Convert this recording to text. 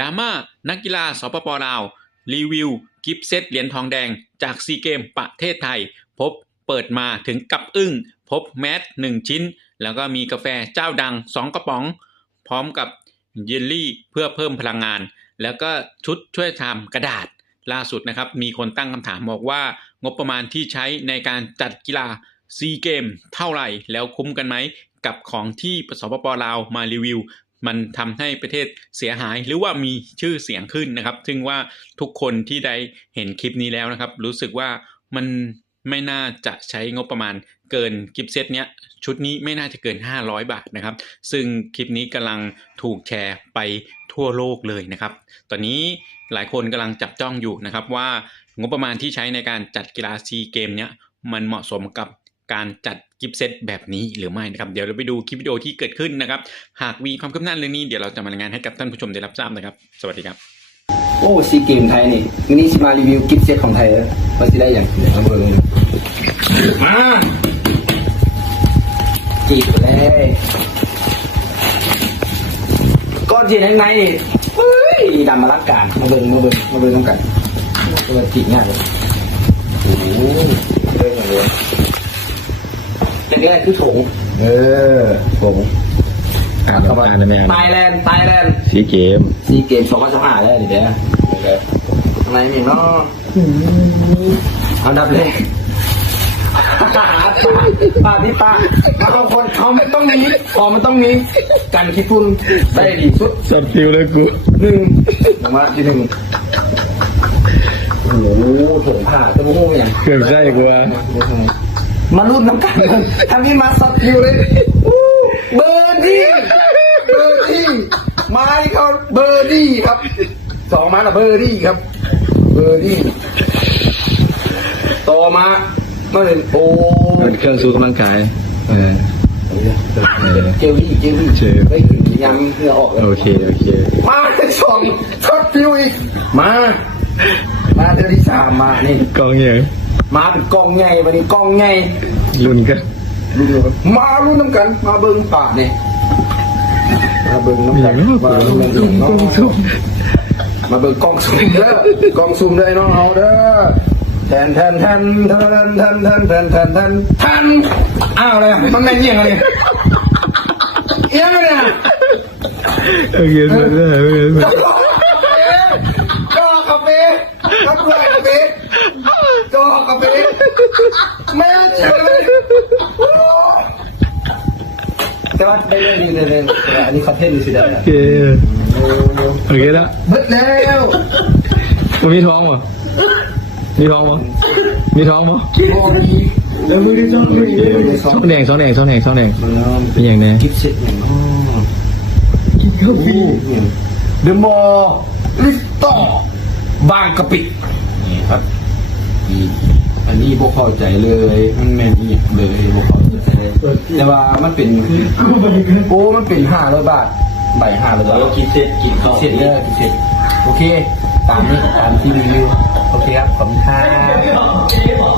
ดราม่านักกีฬาสปป.ลาวรีวิวกิฟต์เซตเหรียญทองแดงจากซีเกมประเทศไทยพบเปิดมาถึงกับอึ้งพบแมส1ชิ้นแล้วก็มีกาแฟเจ้าดัง2กระป๋องพร้อมกับเยลลี่เพื่อเพิ่มพลังงานแล้วก็ชุดช่วยทำกระดาษล่าสุดนะครับมีคนตั้งคำถามบอกว่างบประมาณที่ใช้ในการจัดกีฬาซีเกมเท่าไหร่แล้วคุ้มกันไหมกับของที่สปป.ลาวมารีวิวมันทำให้ประเทศเสียหายหรือว่ามีชื่อเสียงขึ้นนะครับซึ่งว่าทุกคนที่ได้เห็นคลิปนี้แล้วนะครับรู้สึกว่ามันไม่น่าจะใช้งบประมาณเกินกิฟต์เซตเนี้ยชุดนี้ไม่น่าจะเกิน500 บาทนะครับซึ่งคลิปนี้กำลังถูกแชร์ไปทั่วโลกเลยนะครับตอนนี้หลายคนกำลังจับจ้องอยู่นะครับว่างบประมาณที่ใช้ในการจัดกีฬาซีเกมเนี้ยมันเหมาะสมกับการจัดกิฟต์เซตแบบนี้หรือไม่นะครับเดี๋ยวเราไปดูคลิปวิดีโอที่เกิดขึ้นนะครับหากมีความคืบหน้าเรื่องนี้เดี๋ยวเราจะมารายงานให้กับท่านผู้ชมได้รับทราบนะครับสวัสดีครับโอ้ซีเกมไทยนี่มินิมารีวิวกิฟต์เซตของไทยแล้วมาสิได้อย่างมาเบิ่งมาจีบเลยก้อนจีนข้างในนี่เฮ้ยดำมาลักการมาเบิ่งต้องกันตัวจีบง่ายเลยโอ้โหเบิ่งเลยแต่นี่คือถงถงเข้ามาไทยแลนด์ซีเกม2025แล้วเดี๋ยวทำไมมีเนาะเอาดับเลยป้าที่ป้าบางคนเขาไม่ต้องมีมันต้องมีกันคิดฟุ้นได้ดีสุดสับฟิวเลยกู1มาที่1โอ้โหถุงผ้าจะรู้อย่างเกือบใช่กูมาลุ้นน้ำกันทำนี่มาสับฟิวเลยเบอร์ดี้มาที่เขาเบอร์ดี้ครับ2มาละเบอร์ดี้ครับเบอร์ดี้ต่อมาก็เป็นโอ้เครื่องสูบกำลังกายเจลลี่เฮ้ยยังเหงื่อออกเลยโอเคมาสองช็อตฟิวอีกมาเดือนที่3มานี่กองใหญ่มาเป็นกองใหญ่วันนี้กองใหญ่ลุ้นกันมาลุ้นน้ำกันมาเบิ้งปากนี่มาเบิ้งน้ำกันมาเบิ้งกองซุ่มมาเบิ้งกองซุ่มเด้อกองซุ่มเด้อน้องเอาเด้อแทนอ้าวเลยมันไม่เงี้ยเลยเอี้ยเลยเนี่ยโอเคก็กาแฟแม่เจ๋งเลยแต่ว่าได้ดีเลยอันนี้คอนเทนต์ดีสุดแล้วโอเคแล้วเบิดแล้วมีท้องมั้ยมีท้องมั้ยแล้วมือที่ช่องแดงเป็นอย่างนี้กิฟต์เซตอย่างกินข้าวพี่เดอะมอลล์ลิสต์ต่อบางกะปินี่ครับอันนี้พวกเข้าใจเลยมันแม่นอีกเลยพวกเข้าใจแต่ว่ามันเป็นมันเป็น500 บาทใบ500 บาทกินเสร็จกินข้าวเสร็จแล้วกินเสร็จโอเคตามที่รีวิวโอเคครับขอบคุณครับ